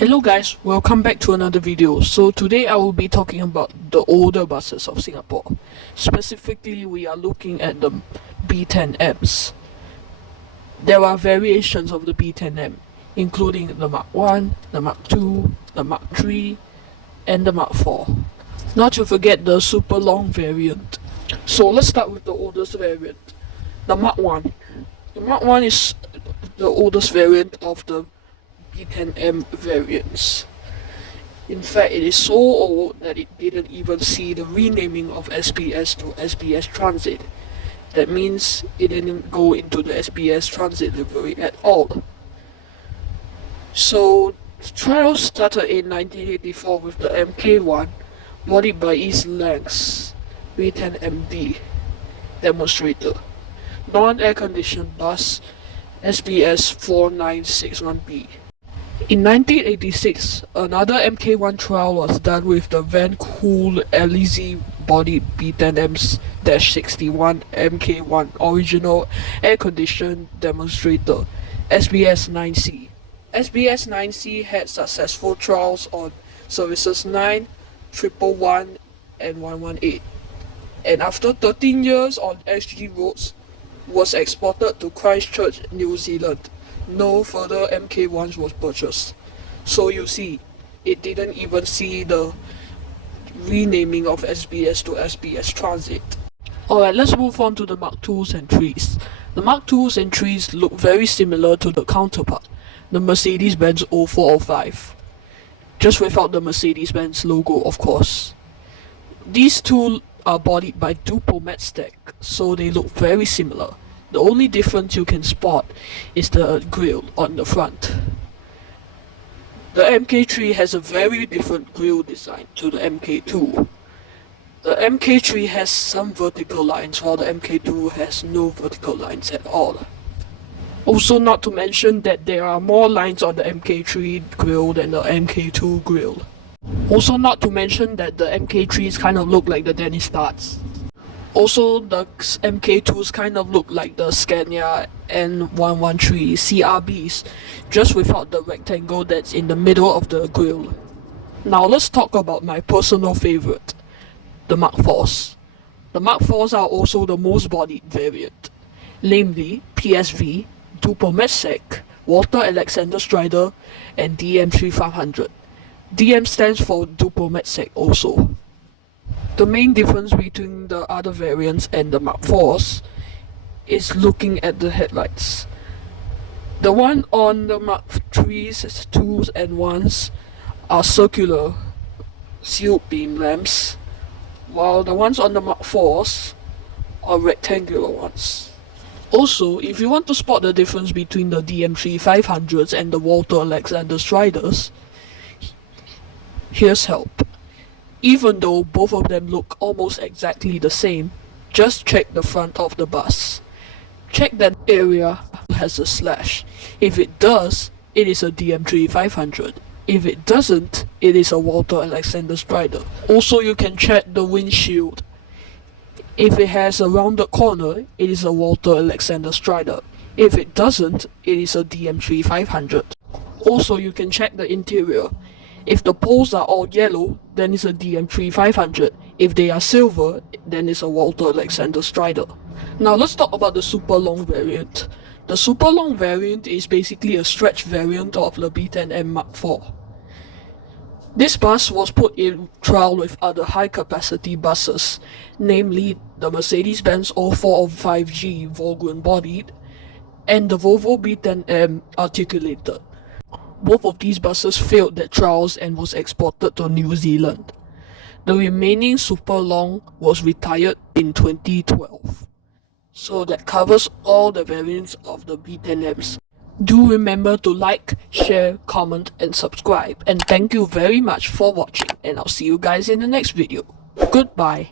Hello guys, welcome back to another video. So today I will be talking about the older buses of Singapore. Specifically, we are looking at the B10Ms. There are variations of the B10M, including the Mark 1, the Mark 2, the Mark 3, and the Mark 4. Not to forget the super long variant. So let's start with the oldest variant, the Mark 1. The Mark 1 is the oldest variant of the B10M variants. In fact, it is so old that it didn't even see the renaming of SBS to SBS Transit. That means it didn't go into the SBS Transit livery at all. So, trials started in 1984 with the MK1, bodied by East Lang's B10MD demonstrator, non-air conditioned bus SBS 4961B. In 1986, another MK1 trial was done with the Van Kool Elise body B10M-61 MK1 original air-conditioned demonstrator, SBS 9C. SBS 9C had successful trials on services 9, 111, and 118, and after 13 years on SG roads, was exported to Christchurch, New Zealand. No further MK1s was purchased. So you see, it didn't even see the renaming of SBS to SBS Transit. Alright, let's move on to the Mark 2s and 3s. The Mark 2s and 3s look very similar to the counterpart, the Mercedes-Benz 0405, just without the Mercedes-Benz logo, of course. These two are bodied by Dupomet stack, so they look very similar. The only difference you can spot is the grille on the front. The MK3 has a very different grille design to the MK2. The MK3 has some vertical lines while the MK2 has no vertical lines at all. Also, not to mention that there are more lines on the MK3 grille than the MK2 grille. Also, not to mention that the MK3s kind of look like the Dennis Darts. Also, the MK2s kind of look like the Scania N113 CRBs, just without the rectangle that's in the middle of the grille. Now let's talk about my personal favorite, the Mark 4s. The Mark 4s are also the most bodied variant, namely PSV, Dupomet, Walter Alexander Strider, and DM3500. DM stands for Dupomet also. The main difference between the other variants and the Mark 4s is looking at the headlights. The one on the Mark 3s, 2s and 1s are circular sealed beam lamps, while the ones on the Mark 4s are rectangular ones. Also, if you want to spot the difference between the DM3500s and the Walter Alexander Striders, here's help. Even though both of them look almost exactly the same, just check the front of the bus. Check that area has a slash. If it does, it is a DM3500. If it doesn't, it is a Walter Alexander Strider. Also, you can check the windshield. If it has a rounded corner, it is a Walter Alexander Strider. If it doesn't, it is a DM3500. Also, you can check the interior. If the poles are all yellow, then it's a DM3500. If they are silver, then it's a Walter Alexander Strider. Now let's talk about the super long variant. The super long variant is basically a stretch variant of the B10M Mark IV. This bus was put in trial with other high capacity buses, namely the Mercedes-Benz 0405G Volvo bodied and the Volvo B10M articulated. Both of these buses failed their trials and was exported to New Zealand. The remaining super long was retired in 2012. So that covers all the variants of the B10Ms. Do remember to like, share, comment and subscribe. And thank you very much for watching, and I'll see you guys in the next video. Goodbye.